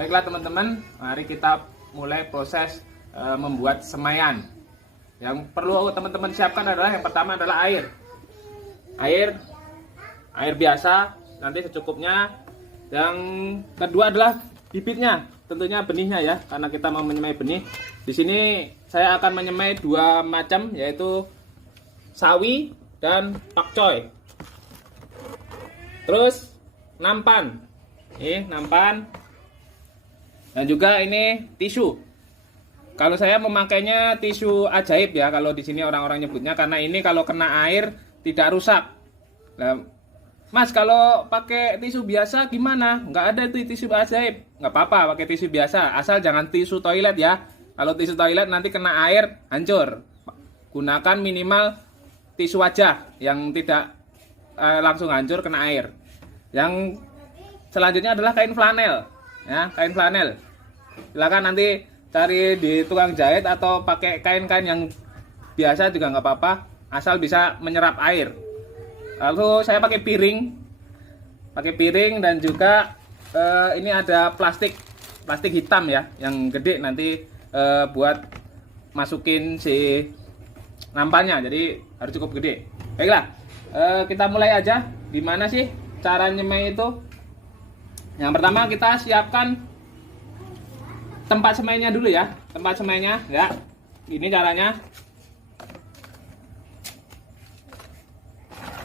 Baiklah teman-teman, mari kita mulai proses membuat semaian. Yang perlu teman-teman siapkan adalah yang pertama adalah air biasa, nanti secukupnya. Yang kedua adalah bibitnya, tentunya benihnya ya, karena kita mau menyemai benih. Di sini saya akan menyemai dua macam, yaitu sawi dan pakcoy. Terus nampan, nampan, dan juga ini tisu. Kalau saya memakainya tisu ajaib ya, kalau di sini orang-orang nyebutnya, karena ini kalau kena air tidak rusak. Nah, Mas, kalau pakai tisu biasa gimana? Nggak ada itu tisu ajaib. Nggak apa-apa pakai tisu biasa, asal jangan tisu toilet ya. Kalau tisu toilet nanti kena air hancur. Gunakan minimal tisu wajah yang tidak langsung hancur kena air. Yang selanjutnya adalah kain flanel, ya, kain flanel. Silakan nanti cari di tukang jahit atau pakai kain-kain yang biasa juga nggak apa-apa, asal bisa menyerap air. Lalu saya pakai piring dan juga ini ada plastik hitam ya, yang gede nanti buat masukin si nampannya, jadi harus cukup gede. Baiklah, kita mulai aja. Gimana sih cara nyemai itu? Yang pertama kita siapkan tempat semainya dulu ya, tempat semainya ya. Ini caranya.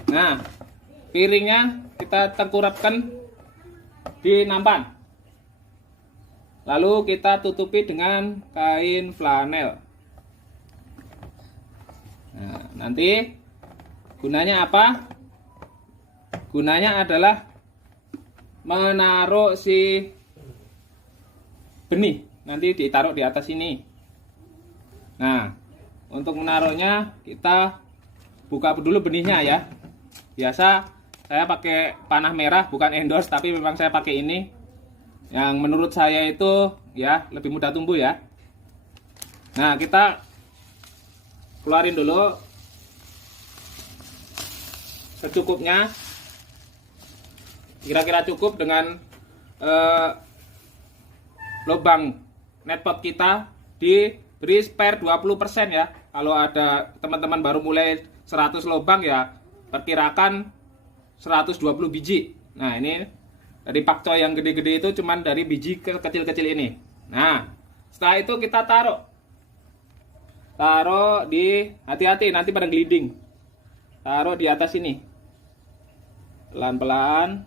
Nah, piringnya kita tengkurapkan di nampan. Lalu kita tutupi dengan kain flanel. Nah, nanti gunanya apa? Gunanya adalah menaruh si benih, nanti ditaruh di atas ini. Nah, untuk menaruhnya kita buka dulu benihnya ya. Biasa saya pakai panah merah, bukan endorse, tapi memang saya pakai ini yang menurut saya itu ya lebih mudah tumbuh ya. Nah, kita keluarin dulu secukupnya, kira-kira cukup dengan lubang netpot kita diberi spare 20% ya. Kalau ada teman-teman baru mulai 100 lubang ya, perkirakan 120 biji. Nah, ini dari pakcoy yang gede-gede itu cuman dari biji kecil-kecil ini. Nah, setelah itu kita taruh di, hati-hati nanti pada gelinding. Taruh di atas ini. Pelan-pelan.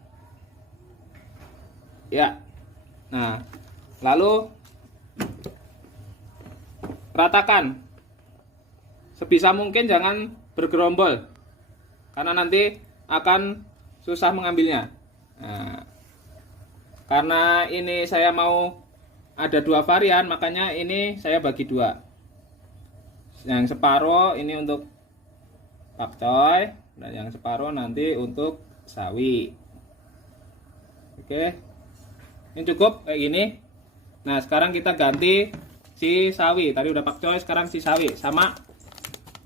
Ya. Nah, lalu ratakan. Sebisa mungkin jangan bergerombol, karena nanti akan susah mengambilnya. Nah, karena ini saya mau ada dua varian, makanya ini saya bagi dua. Yang separuh ini untuk pakcoy dan yang separuh nanti untuk sawi. Oke, ini cukup kayak gini. Nah, sekarang kita ganti si sawi. Tadi udah pakcoy, sekarang si sawi sama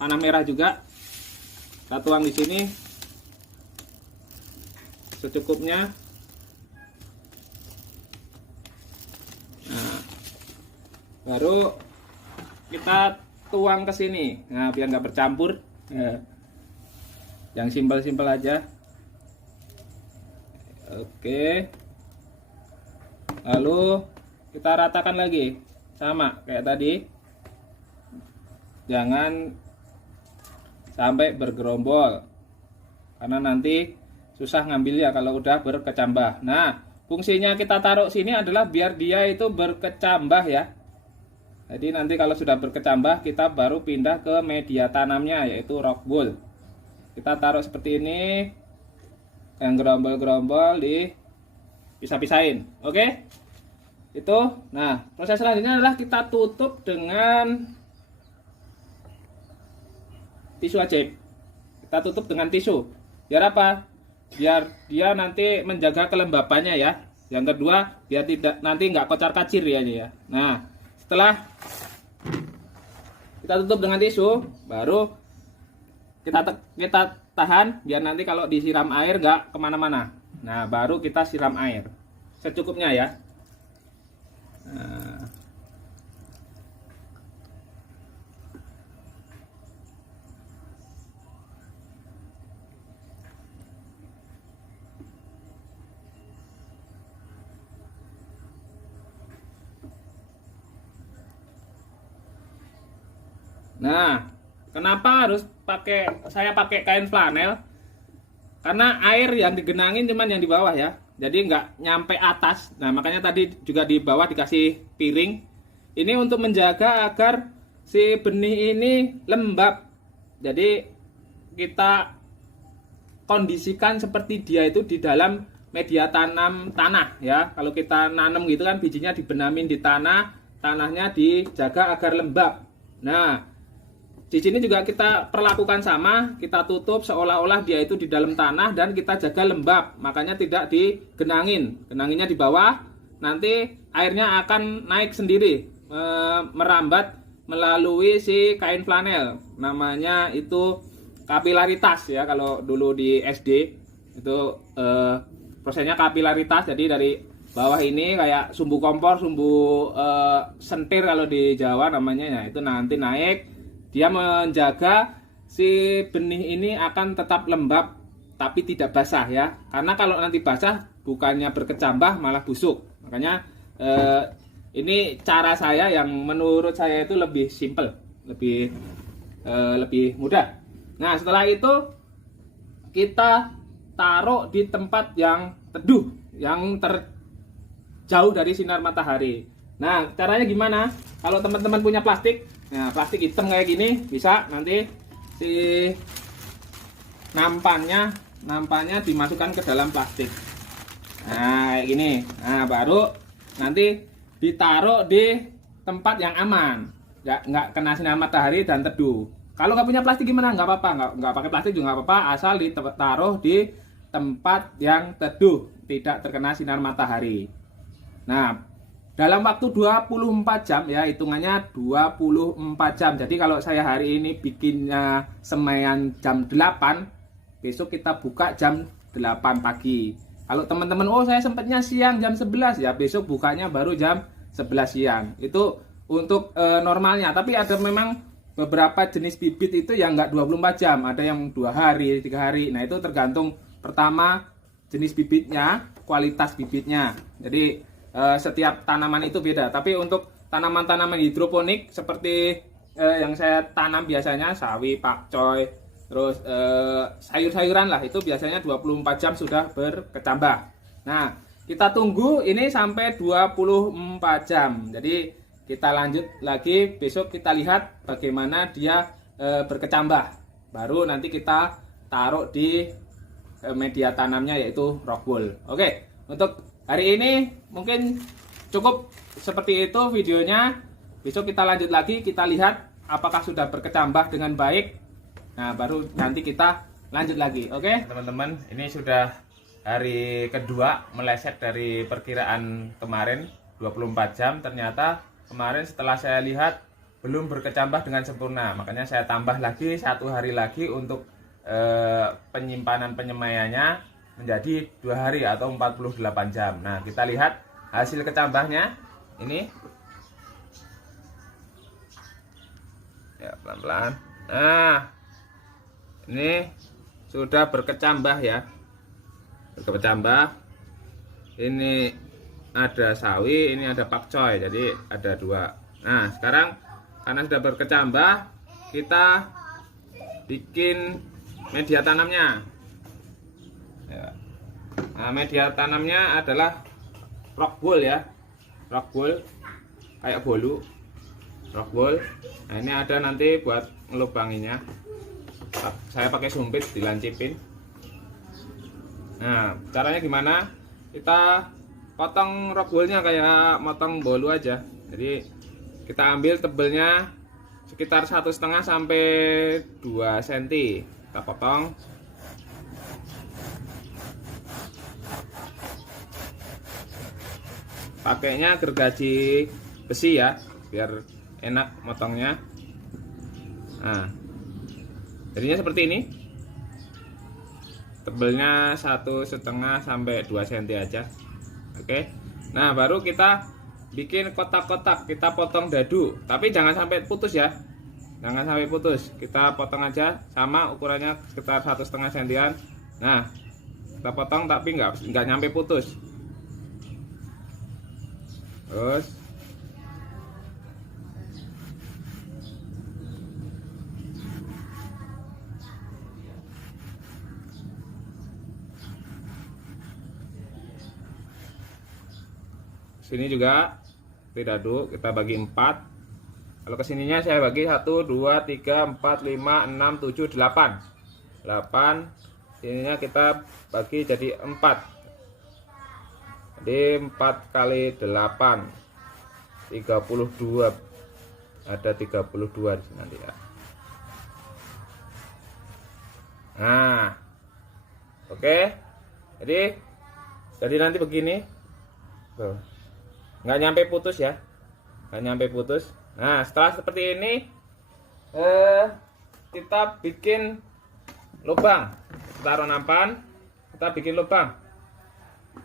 panah merah juga. Kita tuang di sini secukupnya. Nah, baru kita tuang ke sini. Nah, biar nggak bercampur. Yang simpel-simpel aja. Oke. Lalu kita ratakan lagi, sama kayak tadi. Jangan sampai bergerombol, karena nanti susah ngambilnya kalau udah berkecambah. Nah, fungsinya kita taruh sini adalah biar dia itu berkecambah ya. Jadi nanti kalau sudah berkecambah, kita baru pindah ke media tanamnya, yaitu rock wool. Kita taruh seperti ini, yang gerombol-gerombol dipisah-pisahin. Oke? Itu. Nah, proses selanjutnya adalah kita tutup dengan tisu ajaib. Kita tutup dengan tisu. Biar apa? Biar dia nanti menjaga kelembabannya ya. Yang kedua, biar tidak nanti nggak kocar-kacir ya. Nah, setelah kita tutup dengan tisu, baru kita tahan biar nanti kalau disiram air nggak kemana-mana. Nah, baru kita siram air secukupnya ya. Nah. Nah, kenapa harus saya pakai kain flanel? Karena air yang digenangin cuman yang di bawah ya. Jadi nggak nyampe atas. Nah, makanya tadi juga di bawah dikasih piring. Ini untuk menjaga agar si benih ini lembab. Jadi kita kondisikan seperti dia itu di dalam media tanam tanah ya. Kalau kita nanam gitu kan bijinya dibenamin di tanah, tanahnya dijaga agar lembab. Nah, di sini juga kita perlakukan sama, kita tutup seolah-olah dia itu di dalam tanah dan kita jaga lembab. Makanya tidak digenangin. Genanginnya di bawah, nanti airnya akan naik sendiri, merambat melalui si kain flanel. Namanya itu kapilaritas ya, kalau dulu di SD itu prosesnya kapilaritas. Jadi dari bawah ini kayak sumbu kompor, sumbu sentir kalau di Jawa namanya ya, itu nanti naik. Dia menjaga si benih ini akan tetap lembab tapi tidak basah ya. Karena kalau nanti basah bukannya berkecambah malah busuk. Makanya ini cara saya yang menurut saya itu lebih simple, lebih mudah. Nah, setelah itu kita taruh di tempat yang teduh, yang terjauh dari sinar matahari. Nah, caranya gimana? Kalau teman-teman punya plastik, nah plastik hitam kayak gini, bisa nanti si nampannya dimasukkan ke dalam plastik. Nah, kayak gini. Nah, baru nanti ditaruh di tempat yang aman, ya, nggak kena sinar matahari dan teduh. Kalau nggak punya plastik gimana? Nggak apa-apa, nggak pakai plastik juga nggak apa-apa, asal ditaruh di tempat yang teduh, tidak terkena sinar matahari. Nah, dalam waktu 24 jam ya, hitungannya 24 jam. Jadi kalau saya hari ini bikinnya semaian jam 8, besok kita buka jam 8 pagi. Kalau teman-teman, oh saya sempatnya siang jam 11 ya, besok bukanya baru jam 11 siang. Itu untuk normalnya. Tapi ada memang beberapa jenis bibit itu yang nggak 24 jam, ada yang 2 hari, 3 hari. Nah, itu tergantung pertama jenis bibitnya, kualitas bibitnya. Jadi setiap tanaman itu beda. Tapi untuk tanaman-tanaman hidroponik seperti yang saya tanam biasanya sawi, pakcoy, terus sayur-sayuran lah, itu biasanya 24 jam sudah berkecambah. Nah, kita tunggu ini sampai 24 jam. Jadi kita lanjut lagi, besok kita lihat bagaimana dia berkecambah. Baru nanti kita taruh di media tanamnya yaitu rock wool. Oke, untuk hari ini mungkin cukup seperti itu videonya. Besok kita lanjut lagi, kita lihat apakah sudah berkecambah dengan baik. Nah, baru nanti kita lanjut lagi. Oke, teman-teman, ini sudah hari kedua meleset dari perkiraan kemarin 24 jam. Ternyata kemarin setelah saya lihat belum berkecambah dengan sempurna. Makanya saya tambah lagi 1 hari lagi untuk penyimpanan penyemaiannya menjadi 2 hari atau 48 jam. Nah, kita lihat hasil kecambahnya. Ini ya, pelan-pelan. Nah, ini sudah berkecambah ya, berkecambah. Ini ada sawi, ini ada pakcoy, jadi ada 2. Nah, sekarang karena sudah berkecambah, kita bikin media tanamnya ya. Nah, media tanamnya adalah rock wool ya, rock wool kayak bolu, rock wool. Nah, ini ada nanti buat ngelubanginya, saya pakai sumpit dilancipin. Nah, caranya gimana? Kita potong rock woolnya kayak motong bolu aja. Jadi kita ambil tebelnya sekitar 1,5 sampai 2 cm, kita potong. Pakainya gergaji besi ya, biar enak motongnya. Nah, jadinya seperti ini. Tebelnya 1,5 sampai 2 cm aja. Oke. Nah, baru kita bikin kotak-kotak, kita potong dadu, tapi jangan sampai putus ya, jangan sampai putus. Kita potong aja sama ukurannya sekitar 1,5 sentian. Nah, kita potong tapi nggak nyampe putus. Terus sini juga dadu kita bagi 4. Kalau kesininya saya bagi 1, 2, 3, 4, 5, 6, 7, 8. 8. Sininya kita bagi jadi 4. Jadi 4 kali 8 32. Ada 32 di sini nanti ya. Nah, oke. Jadi nanti begini. Tuh. Nggak nyampe putus ya, nggak nyampe putus. Nah, setelah seperti ini kita bikin lubang. Taruh nampan, kita bikin lubang,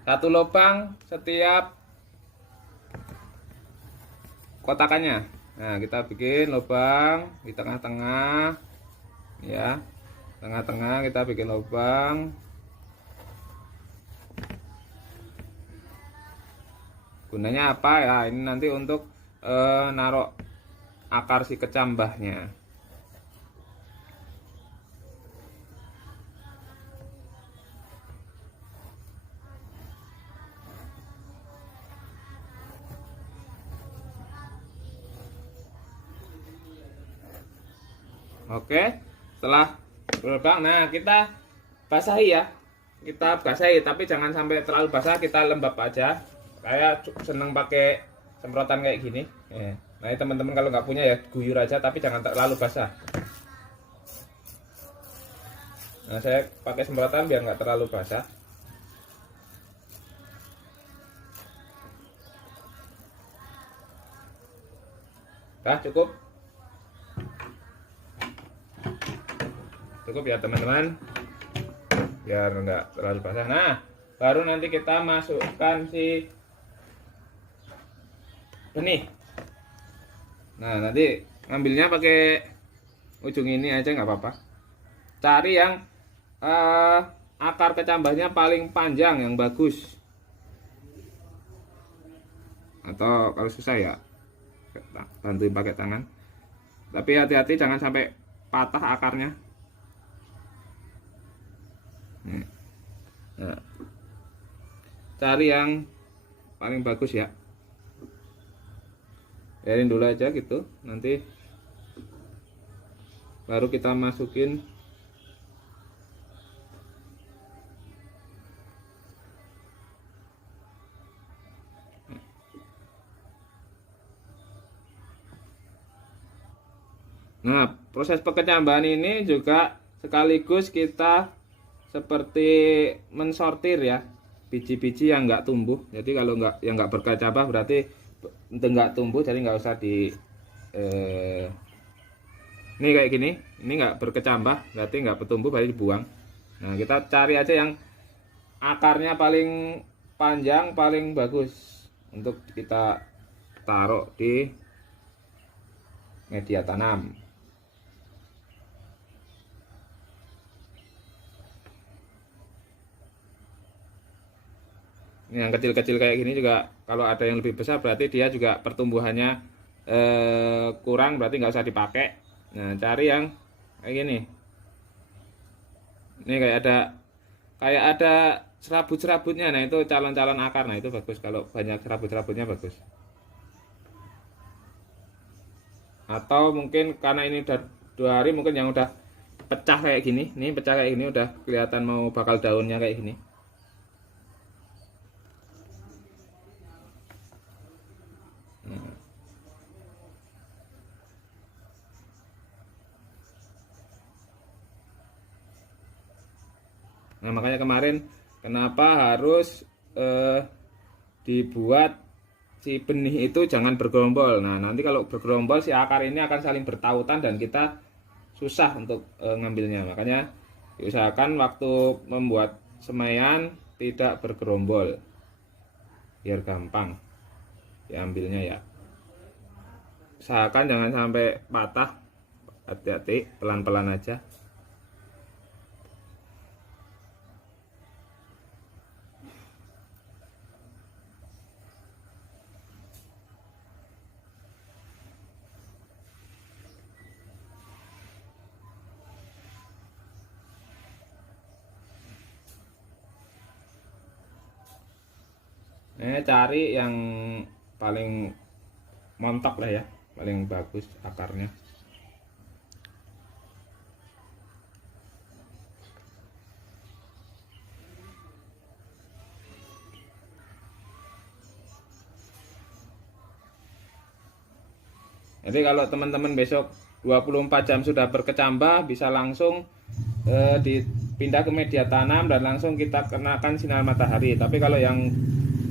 1 lubang setiap kotakannya. Nah, kita bikin lubang di tengah-tengah ya, tengah-tengah kita bikin lubang. Gunanya apa ya? Ini nanti untuk naruh akar si kecambahnya. Oke, setelah berlubang, nah kita basahi ya, kita basahi, tapi jangan sampai terlalu basah, kita lembab aja. Saya seneng pakai semprotan kayak gini. Nah, teman-teman kalau nggak punya ya guyur aja, tapi jangan terlalu basah. Nah, saya pakai semprotan biar nggak terlalu basah. Nah, cukup ya teman-teman, biar nggak terlalu basah. Nah, baru nanti kita masukkan si benih. Nah, nanti ngambilnya pakai ujung ini aja nggak apa-apa. Cari yang akar kecambahnya paling panjang, yang bagus. Atau kalau susah ya bantuin pakai tangan. Tapi hati-hati jangan sampai patah akarnya. Nah, cari yang paling bagus ya. Biarin dulu aja gitu, nanti baru kita masukin Nah, proses pekecambahan ini juga sekaligus kita seperti mensortir ya, biji-biji yang nggak tumbuh. Jadi kalau yang nggak berkecambah berarti nggak tumbuh, jadi nggak usah di ini kayak gini, ini nggak berkecambah berarti nggak bertumbuh, berarti dibuang. Nah, kita cari aja yang akarnya paling panjang, paling bagus untuk kita taruh di media tanam. Yang kecil-kecil kayak gini juga kalau ada yang lebih besar berarti dia juga pertumbuhannya kurang, berarti nggak usah dipakai. Nah, cari yang kayak gini. Ini kayak ada serabut-serabutnya. Nah, itu calon-calon akar. Nah, itu bagus kalau banyak serabut-serabutnya, bagus. Atau mungkin karena ini udah 2 hari, mungkin yang udah pecah kayak gini. Nih pecah kayak gini, udah kelihatan mau bakal daunnya kayak gini. Nah, makanya kemarin kenapa harus dibuat si benih itu jangan bergerombol. Nah, nanti kalau bergerombol si akar ini akan saling bertautan dan kita susah untuk ngambilnya. Makanya diusahakan waktu membuat semaian tidak bergerombol biar gampang. diambilnya ya. Usahakan jangan sampai patah, hati-hati, pelan-pelan aja. Cari yang paling montok lah ya, paling bagus akarnya. Jadi kalau teman-teman besok 24 jam sudah berkecambah, bisa langsung dipindah ke media tanam dan langsung kita kenakan sinar matahari. Tapi kalau yang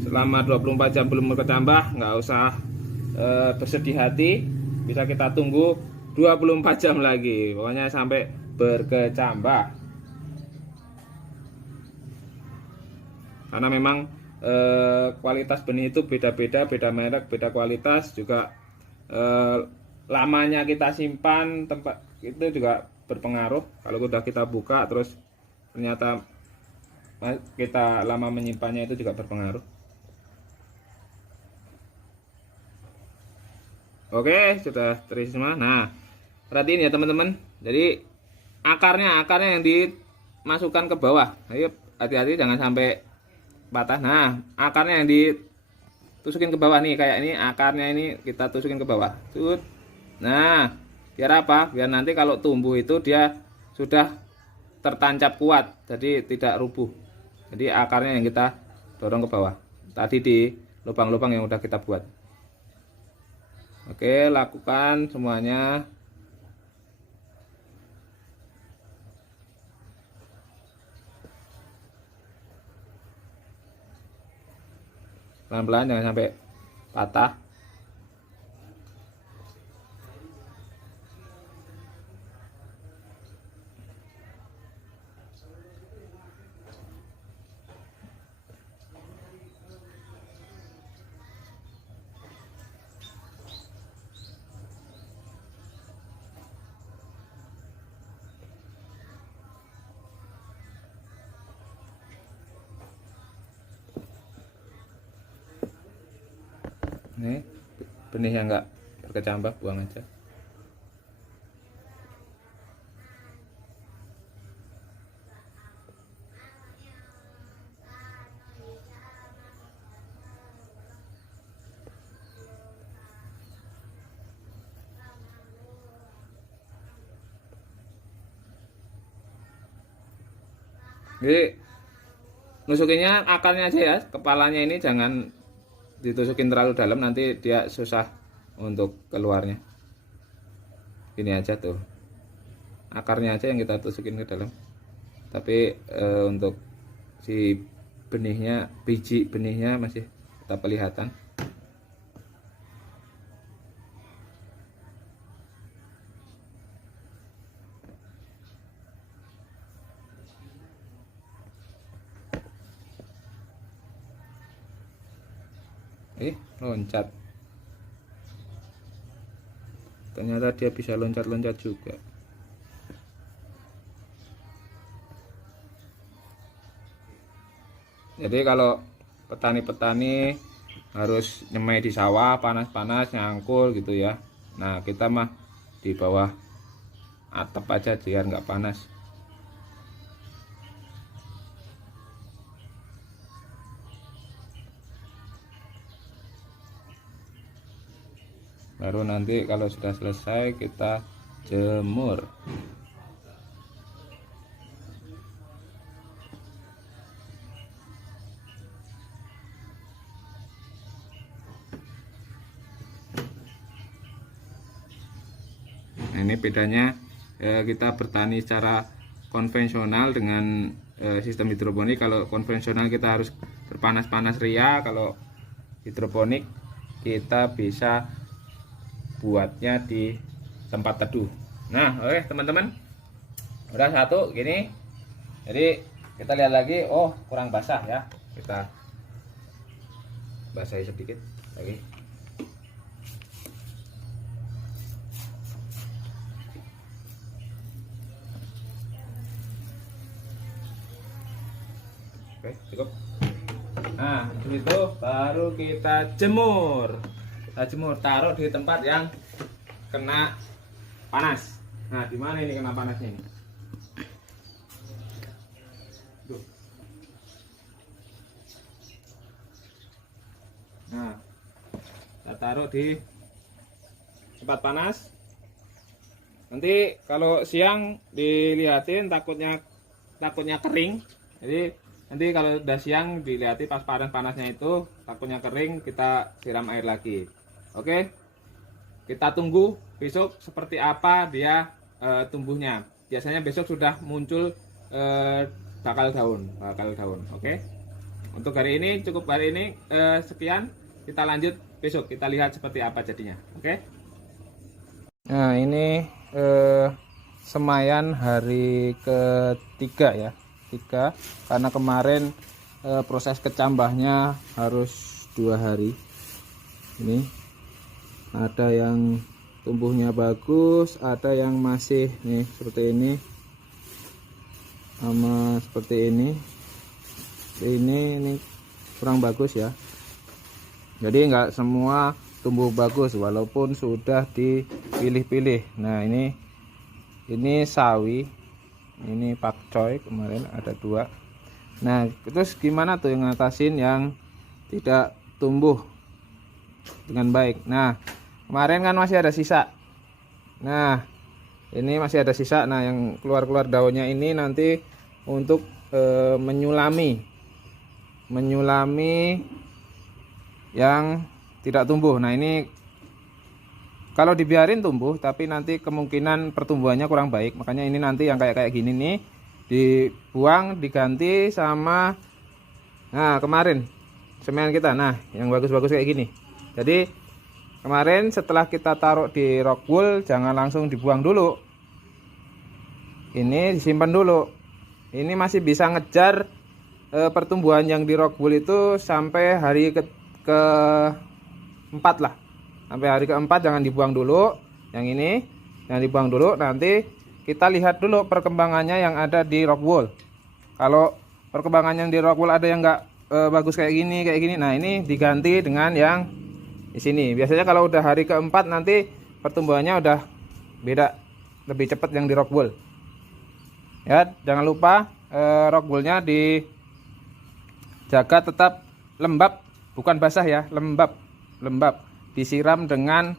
selama 24 jam belum berkecambah, nggak usah bersedih hati, bisa kita tunggu 24 jam lagi, pokoknya sampai berkecambah. Karena memang kualitas benih itu beda-beda, beda merek, beda kualitas juga. Lamanya kita simpan tempat itu juga berpengaruh. Kalau udah kita buka terus ternyata kita lama menyimpannya itu juga berpengaruh. Oke, sudah terisi semua. Nah, perhatiin ya teman-teman. Jadi akarnya yang dimasukkan ke bawah. Ayo hati-hati jangan sampai patah. Nah, akarnya yang ditusukin ke bawah nih, kayak ini akarnya ini kita tusukin ke bawah. Nah, biar apa? Biar nanti kalau tumbuh itu dia sudah tertancap kuat, jadi tidak rubuh. Jadi akarnya yang kita dorong ke bawah. Tadi di lubang-lubang yang udah kita buat. Oke, lakukan semuanya. Pelan-pelan, jangan sampai patah. Nih, benih yang enggak berkecambah buang aja. Jadi nusukinnya akarnya aja ya, kepalanya ini jangan ditusukin terlalu dalam, nanti dia susah untuk keluarnya. Ini aja tuh, akarnya aja yang kita tusukin ke dalam. Tapi untuk si benihnya, biji benihnya masih tetap kelihatan. Loncat, ternyata dia bisa loncat-loncat juga. Jadi kalau petani-petani harus nyemai di sawah panas-panas nyangkul gitu ya, nah kita mah di bawah atap aja biar nggak panas. Baru nanti kalau sudah selesai kita jemur. Nah, ini bedanya kita bertani secara konvensional dengan sistem hidroponik. Kalau konvensional kita harus berpanas-panas ria, kalau hidroponik kita bisa buatnya di tempat teduh. Nah, oke teman-teman, udah satu gini. Jadi kita lihat lagi, oh kurang basah ya, kita basahi sedikit lagi. Oke, cukup. Nah, habis itu baru kita jemur. Kita jemur, taruh di tempat yang kena panas. Nah, di mana ini kena panasnya ini? Tuh. Nah, kita taruh di tempat panas. Nanti kalau siang dilihatin takutnya kering. Jadi nanti kalau udah siang dilihatin pas panas-panasnya itu takutnya kering, kita siram air lagi. Oke. Kita tunggu besok seperti apa dia tumbuhnya. Biasanya besok sudah muncul bakal daun. Oke. Untuk hari ini cukup, hari ini sekian. Kita lanjut besok, kita lihat seperti apa jadinya. Oke. Nah, ini semaian hari ketiga ya, 3, karena kemarin proses kecambahnya harus 2 hari. Ini ada yang tumbuhnya bagus, ada yang masih nih seperti ini, sama seperti ini. Ini kurang bagus ya. Jadi nggak semua tumbuh bagus walaupun sudah dipilih-pilih. Nah, ini sawi, ini pakcoy, kemarin ada 2. Nah, terus gimana tuh yang ngatasin yang tidak tumbuh dengan baik? Nah, kemarin kan masih ada sisa. Nah, ini masih ada sisa. Nah, yang keluar-keluar daunnya ini nanti untuk menyulami yang tidak tumbuh. Nah, ini kalau dibiarin tumbuh, tapi nanti kemungkinan pertumbuhannya kurang baik. Makanya ini nanti yang kayak gini nih dibuang, diganti sama, nah kemarin semen kita, nah yang bagus-bagus kayak gini. Jadi kemarin setelah kita taruh di rock wool, jangan langsung dibuang dulu. Ini disimpan dulu. Ini masih bisa ngejar pertumbuhan yang di rock wool itu sampai hari ke-4 lah. Sampai hari ke-4 jangan dibuang dulu. Yang ini jangan dibuang dulu. Nanti kita lihat dulu perkembangannya yang ada di rock wool. Kalau perkembangannya di rock wool ada yang nggak bagus kayak gini, nah ini diganti dengan yang di sini. Biasanya kalau udah hari ke-4 nanti pertumbuhannya udah beda, lebih cepat yang di rock wool. Ya, jangan lupa rock woolnya dijaga tetap lembab, bukan basah ya, lembab. Disiram dengan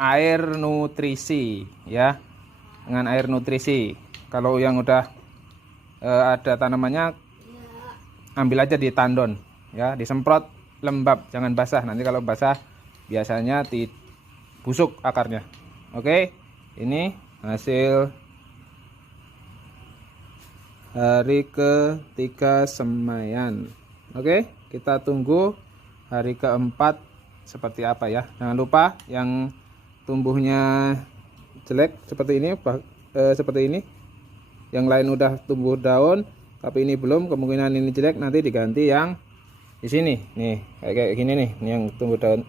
air nutrisi ya, dengan air nutrisi. Kalau yang udah ada tanamannya, ambil aja di tandon ya, disemprot lembab, jangan basah. Nanti kalau basah biasanya busuk akarnya. Oke, ini hasil hari ke-3 semaian. Oke, kita tunggu hari ke-4 seperti apa ya. Jangan lupa yang tumbuhnya jelek seperti ini, seperti ini, yang lain udah tumbuh daun tapi ini belum, kemungkinan ini jelek, nanti diganti yang di sini nih, kayak gini nih, yang tumbuh daun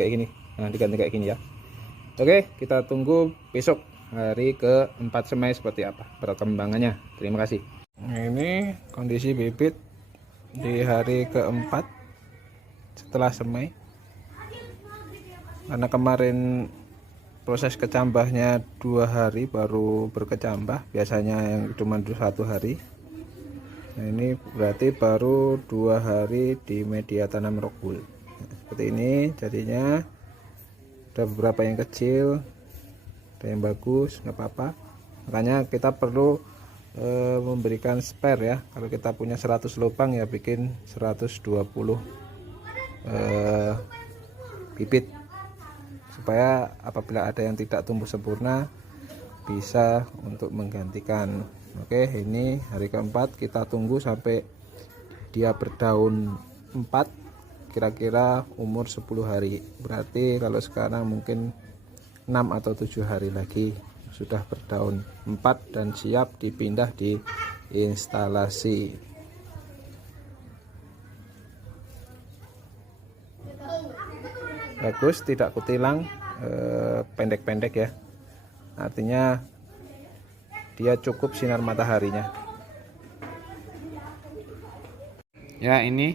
kayak gini. Nah, diganti kayak gini ya. Oke, kita tunggu besok hari ke-4 semai seperti apa perkembangannya. Terima kasih. Nah, ini kondisi bibit di hari ke-4 setelah semai. Karena kemarin proses kecambahnya 2 hari baru berkecambah, biasanya yang cuma 1 hari. Nah, ini berarti baru 2 hari di media tanam rock wool. Nah, seperti ini jadinya. Ada beberapa yang kecil, ada yang bagus, nggak apa-apa. Makanya kita perlu memberikan spare ya. Kalau kita punya 100 lubang ya bikin 120 bibit, supaya apabila ada yang tidak tumbuh sempurna bisa untuk menggantikan. Oke, ini hari ke-4, kita tunggu sampai dia berdaun 4, kira-kira umur 10 hari. Berarti kalau sekarang mungkin 6 atau 7 hari lagi sudah berdaun 4 dan siap dipindah di instalasi. Bagus, tidak kutilang, pendek-pendek ya, artinya dia cukup sinar mataharinya. Ya, ini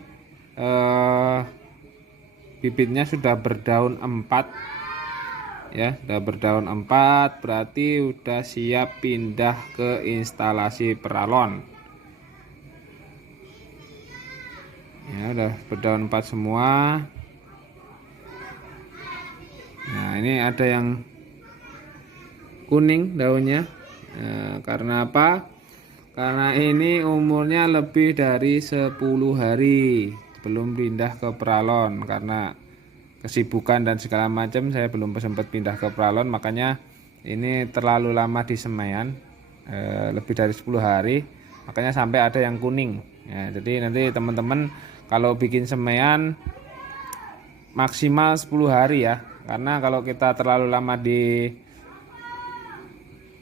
bibitnya sudah berdaun 4 ya, sudah berdaun 4, berarti udah siap pindah ke instalasi peralon. Ya, udah berdaun 4 semua. Nah, ini ada yang kuning daunnya. Karena apa? Karena ini umurnya lebih dari 10 hari belum pindah ke peralon, karena kesibukan dan segala macam saya belum sempat pindah ke peralon, makanya ini terlalu lama di semaian, lebih dari 10 hari, makanya sampai ada yang kuning ya. Jadi nanti teman-teman kalau bikin semaian maksimal 10 hari ya, karena kalau kita terlalu lama di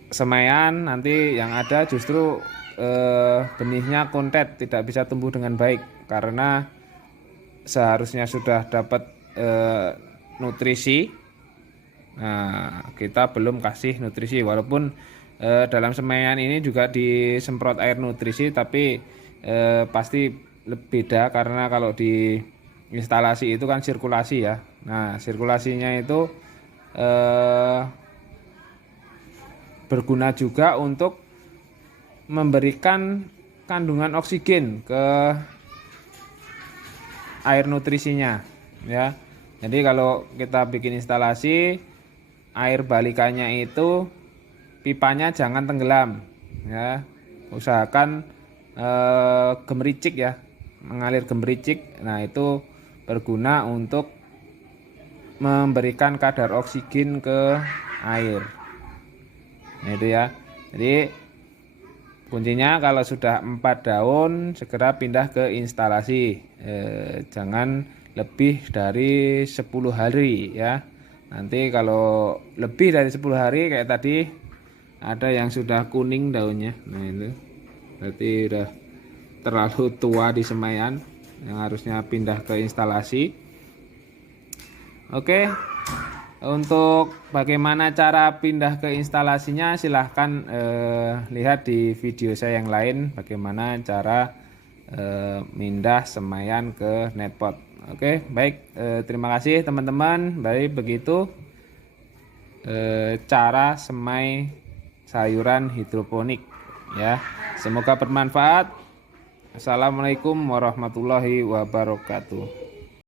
semaian nanti yang ada justru benihnya kontet, tidak bisa tumbuh dengan baik, karena seharusnya sudah dapat nutrisi. Nah, kita belum kasih nutrisi, walaupun dalam semaian ini juga disemprot air nutrisi, tapi pasti beda, karena kalau di instalasi itu kan sirkulasi ya. Nah, sirkulasinya itu berguna juga untuk memberikan kandungan oksigen ke air nutrisinya ya. Jadi kalau kita bikin instalasi, air balikannya itu pipanya jangan tenggelam ya. Usahakan gemericik ya, mengalir gemericik. Nah, itu berguna untuk memberikan kadar oksigen ke air. Nah, itu ya. Jadi kuncinya kalau sudah 4 daun segera pindah ke instalasi, jangan lebih dari 10 hari ya. Nanti kalau lebih dari 10 hari kayak tadi ada yang sudah kuning daunnya, nah itu berarti udah terlalu tua di semaian, yang harusnya pindah ke instalasi. Oke. Untuk bagaimana cara pindah ke instalasinya, silahkan lihat di video saya yang lain, bagaimana cara pindah semaian ke netpot. Oke, baik, terima kasih teman-teman. Baik, begitu cara semai sayuran hidroponik ya. Semoga bermanfaat. Assalamualaikum warahmatullahi wabarakatuh.